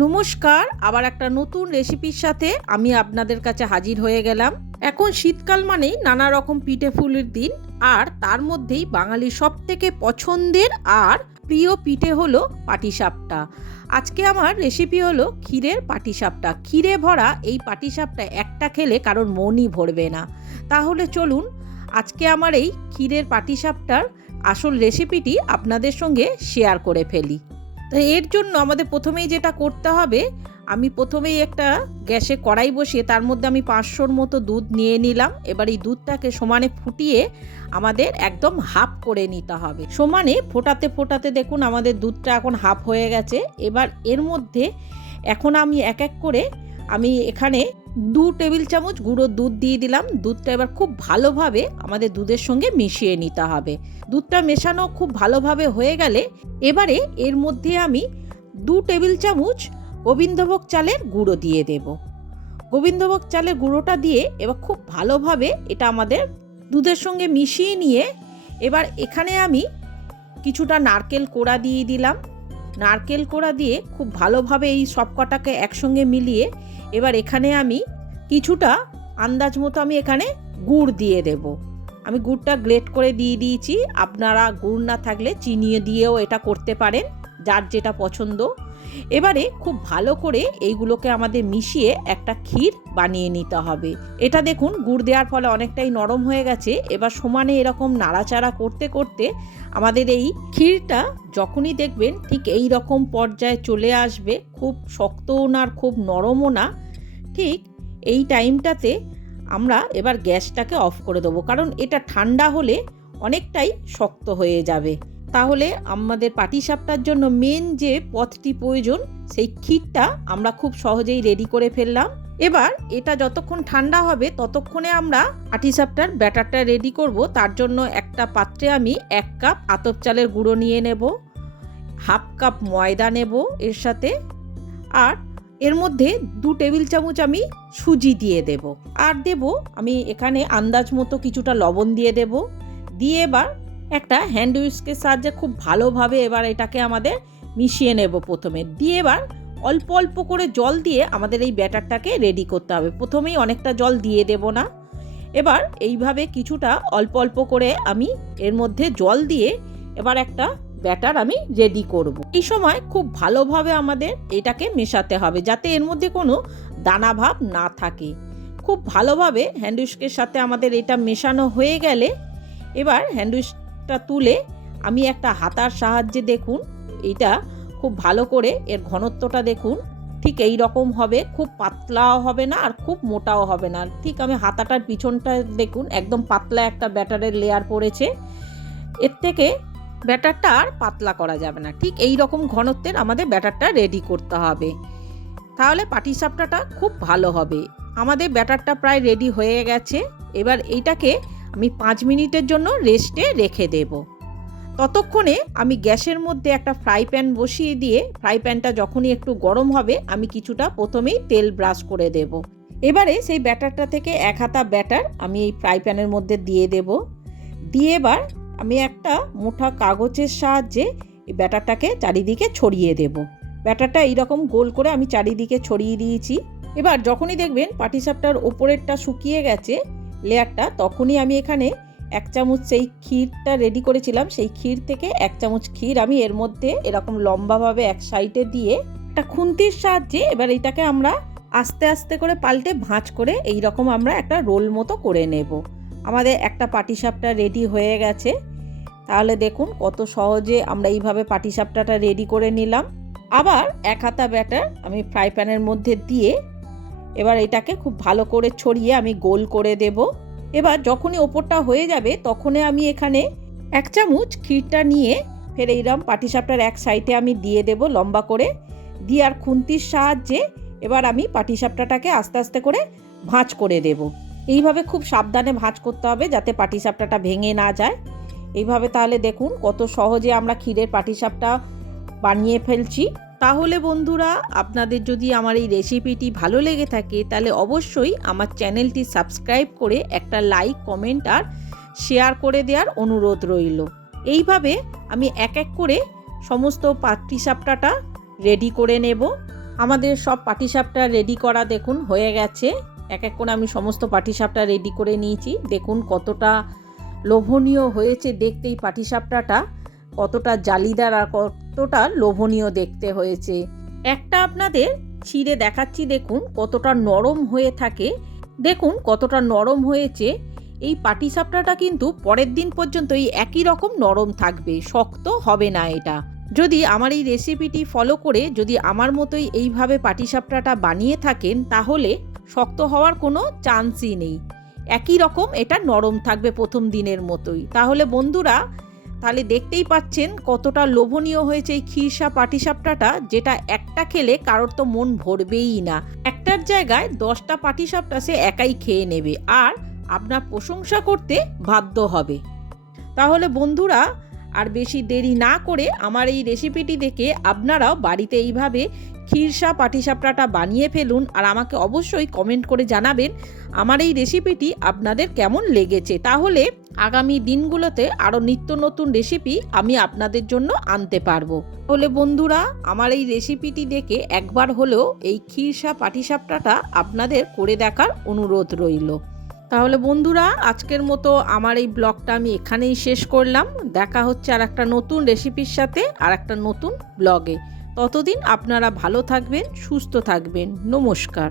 নমস্কার, আবার একটা নতুন রেসিপির সাথে আমি আপনাদের কাছে হাজির হয়ে গেলাম। এখন শীতকাল মানেই নানা রকম পিঠে ফুলের দিন, আর তার মধ্যেই বাঙালির সবথেকে পছন্দের আর প্রিয় পিঠে হলো পাটিসাপটা। আজকে আমার রেসিপি হলো ক্ষীরের পাটিসাপটা। ক্ষীরে ভরা এই পাটিসাপটা একটা খেলে কারোর মনই ভরবে না। তাহলে চলুন আজকে আমার এই ক্ষীরের পাটিসাপটার আসল রেসিপিটি আপনাদের সঙ্গে শেয়ার করে ফেলি। তো এর জন্য আমাদের প্রথমেই যেটা করতে হবে, আমি প্রথমেই একটা গ্যাসে কড়াই বসিয়ে তার মধ্যে আমি 500-র মতো দুধ নিয়ে নিলাম। এবার এই দুধটাকে সমানে ফুটিয়ে আমাদের একদম হাফ করে নিতে হবে। সমানে ফোটাতে ফোটাতে দেখুন আমাদের দুধটা এখন হাফ হয়ে গেছে। এবার এর মধ্যে এখন আমি এক এক করে আমি এখানে 2 টেবিল চামচ গুঁড়ো দুধ দিয়ে দিলাম। দুধটা এবার খুব ভালোভাবে আমাদের দুধের সঙ্গে মিশিয়ে নিতে হবে। দুধটা মেশানো খুব ভালোভাবে হয়ে গেলে এবারে এর মধ্যে আমি 2 টেবিল চামচ গোবিন্দভোগ চালের গুঁড়ো দিয়ে দেব। গোবিন্দভোগ চালের গুঁড়োটা দিয়ে এবার খুব ভালোভাবে এটা আমাদের দুধের সঙ্গে মিশিয়ে নিয়ে এবার এখানে আমি কিছুটা নারকেল কোড়া দিয়ে দিলাম। নারকেল কোড়া দিয়ে খুব ভালোভাবে এই সব কটাকে একসঙ্গে মিলিয়ে এবার এখানে আমি কিছুটা আন্দাজ মতো আমি এখানে গুড় দিয়ে দেব। আমি গুড়টা গ্রেট করে দিয়ে দিয়েছি। আপনারা গুড় না থাকলে চিনি দিয়েও এটা করতে পারেন, যার যেটা পছন্দ। এবারে খুব ভালো করে এইগুলোকে আমাদের মিশিয়ে একটা ক্ষীর বানিয়ে নিতে হবে। এটা দেখুন গুড় দেওয়ার ফলে অনেকটাই নরম হয়ে গেছে। এবার সমানে এরকম নাড়াচাড়া করতে করতে আমাদের এই ক্ষীরটা যখনই দেখবেন ঠিক এই রকম পর্যায়ে চলে আসবে, খুব শক্তও না আর খুব নরমও না, ঠিক এই টাইমটাতে আমরা এবার গ্যাসটাকে অফ করে দেবো, কারণ এটা ঠান্ডা হলে অনেকটাই শক্ত হয়ে যাবে। তাহলে আমাদের পাটিসাপটার জন্য মেন যে পথটি প্রয়োজন, সেই ক্ষীরটা আমরা খুব সহজেই রেডি করে ফেললাম। এবার এটা যতক্ষণ ঠান্ডা হবে ততক্ষণে আমরা পাটিসাপটার ব্যাটারটা রেডি করব। তার জন্য একটা পাত্রে আমি 1 কাপ আতপ চালের গুঁড়ো নিয়ে নেব, হাফ কাপ ময়দা নেব এর সাথে, আর এর মধ্যে 2 টেবিল চামচ আমি সুজি দিয়ে দেব, আর দেব আমি এখানে আন্দাজ মতো কিছুটা লবণ দিয়ে দেব। দিয়ে এবার একটা হ্যান্ড উইস্কের সাহায্যে খুব ভালোভাবে এবার এটাকে আমাদের মিশিয়ে নেব প্রথমে। দিয়ে এবার অল্প অল্প করে জল দিয়ে আমাদের এই ব্যাটারটাকে রেডি করতে হবে। প্রথমেই অনেকটা জল দিয়ে দেব না। এবার এইভাবে কিছুটা অল্প অল্প করে আমি এর মধ্যে জল দিয়ে এবার একটা ব্যাটার আমি রেডি করব। এই সময় খুব ভালোভাবে আমাদের এটাকে মেশাতে হবে যাতে এর মধ্যে কোনো দানা ভাব না থাকে। খুব ভালোভাবে হ্যান্ড উইস্কের সাথে আমাদের এটা মেশানো হয়ে গেলে এবার হ্যান্ড উইস্কটা তুলে আমি একটা হাতার সাহায্যে দেখুন এটা খুব ভালো করে এর ঘনত্বটা দেখুন ঠিক এই রকম হবে। খুব পাতলাও হবে না আর খুব মোটাও হবে না। ঠিক আমি হাতাটার পিছনটা দেখুন একদম পাতলা একটা ব্যাটারের লেয়ার পড়েছে। এর থেকে ব্যাটারটা আর পাতলা করা যাবে না। ঠিক এই রকম ঘনত্বের আমাদের ব্যাটারটা রেডি করতে হবে, তাহলে পাটিসাপটাটা খুব ভালো হবে। আমাদের ব্যাটারটা প্রায় রেডি হয়ে গেছে। এবার এইটাকে আমি 5 মিনিটের জন্য রেস্টে রেখে দেব। ততক্ষণে আমি গ্যাসের মধ্যে একটা ফ্রাই প্যান বসিয়ে দিয়ে ফ্রাই প্যানটা যখনই একটু গরম হবে আমি কিছুটা প্রথমেই তেল ব্রাশ করে দেব। এবারে সেই ব্যাটারটা থেকে 1 হাতা ব্যাটার আমি এই ফ্রাই প্যানের মধ্যে দিয়ে দেব। দিয়ে এবার আমি একটা মোটা কাগজের সাহায্যে এই ব্যাটারটাকে চারিদিকে ছড়িয়ে দেব। ব্যাটারটা এইরকম গোল করে আমি চারিদিকে ছড়িয়ে দিয়েছি। এবার যখনই দেখবেন পাটিসাপটার ওপরেরটা শুকিয়ে গেছে লেয়ারটা, তখনই আমি এখানে 1 চামচ সেই ক্ষীরটা রেডি করেছিলাম, সেই ক্ষীর থেকে 1 চামচ ক্ষীর আমি এর মধ্যে এরকম লম্বাভাবে এক সাইডে দিয়ে একটা খুন্তির সাহায্যে এবার এটাকে আমরা আস্তে আস্তে করে পাল্টে ভাঁজ করে এই রকম আমরা একটা রোল মতো করে নেব। আমাদের একটা পাটিসাপটা রেডি হয়ে গেছে। তাহলে দেখুন কত সহজে আমরা এইভাবে পাটিসাপটাটা রেডি করে নিলাম। আবার 1 হাতা ব্যাটার আমি ফ্রাই প্যানের মধ্যে দিয়ে এবার এটাকে খুব ভালো করে ছড়িয়ে আমি গোল করে দেব। এবার যখনই ওপরটা হয়ে যাবে তখনই আমি এখানে 1 চামচ ক্ষীরটা নিয়ে ফের এইরকম পাটিসাপটার এক সাইডে আমি দিয়ে দেব লম্বা করে, দিয়ে আর খুন্তির সাহায্যে এবার আমি পাটিসাপটাটাকে আস্তে আস্তে করে ভাঁজ করে দেব। এইভাবে খুব সাবধানে ভাঁজ করতে হবে যাতে পাটিসাপটাটা ভেঙে না যায়। এইভাবে তাহলে দেখুন কত সহজে আমরা ক্ষীরের পাটিসাপটা বানিয়ে ফেলছি। তাহলে বন্ধুরা, আপনাদের যদি আমার এই রেসিপিটি ভালো লেগে থাকে তাহলে অবশ্যই আমার চ্যানেলটি সাবস্ক্রাইব করে একটা লাইক, কমেন্ট আর শেয়ার করে দেওয়ার অনুরোধ রইল। এইভাবে আমি এক এক করে সমস্ত পাটিসাপটাটা রেডি করে নেব। আমাদের সব পাটিসাপটা রেডি করা দেখুন হয়ে গেছে। এক এক করে আমি সমস্ত পাটিসাপটা রেডি করে নিয়েছি। দেখুন কতটা লোভনীয় হয়েছে দেখতে এই পাটিসাপটাটা, কতটা জালিদার আর কতটা লোভনীয় দেখতে হয়েছে। একটা আপনাদের ছিঁড়ে দেখাচ্ছি, দেখুন কতটা নরম হয়ে থাকে, দেখুন কতটা নরম হয়েছে। এই পাটিসাপটাটা কিন্তু পরের দিন পর্যন্ত এই একই রকম নরম থাকবে, শক্ত হবে না এটা। যদি আমার এই রেসিপিটি ফলো করে যদি আমার মতোই এইভাবে পাটিসাপটাটা বানিয়ে থাকেন তাহলে শক্ত হওয়ার কোনো চান্সই নেই, একই রকম এটা নরম থাকবে প্রথম দিনের মতোই। তাহলে বন্ধুরা, তাহলে দেখতেই পাচ্ছেন কতটা লোভনীয় হয়েছে এই খিরসা পাটিসাপটাটা, যেটা একটা খেলে কারোর তো মন ভরবেই না। একটার জায়গায় 10টা পাটিসাপটা সে একাই খেয়ে নেবে আর আপনার প্রশংসা করতে বাধ্য হবে। তাহলে বন্ধুরা, আর বেশি দেরি না করে আমার এই রেসিপিটি দেখে আপনারাও বাড়িতে এইভাবে খিরসা পাটিসাপটাটা বানিয়ে ফেলুন আর আমাকে অবশ্যই কমেন্ট করে জানাবেন আমার এই রেসিপিটি আপনাদের কেমন লেগেছে। তাহলে আগামী দিনগুলোতে আরও নিত্য নতুন রেসিপি আমি আপনাদের জন্য আনতে পারবো। তাহলে বন্ধুরা, আমার এই রেসিপিটি দেখে একবার হলেও এই খিরসা পাটিসাপটাটা আপনাদের করে দেখার অনুরোধ রইল। তাহলে বন্ধুরা, আজকের মতো আমার এই ব্লগটা আমি এখানেই শেষ করলাম। দেখা হচ্ছে আর একটা নতুন রেসিপির সাথে আর একটা নতুন ব্লগে। ততদিন আপনারা ভালো থাকবেন, সুস্থ থাকবেন। নমস্কার।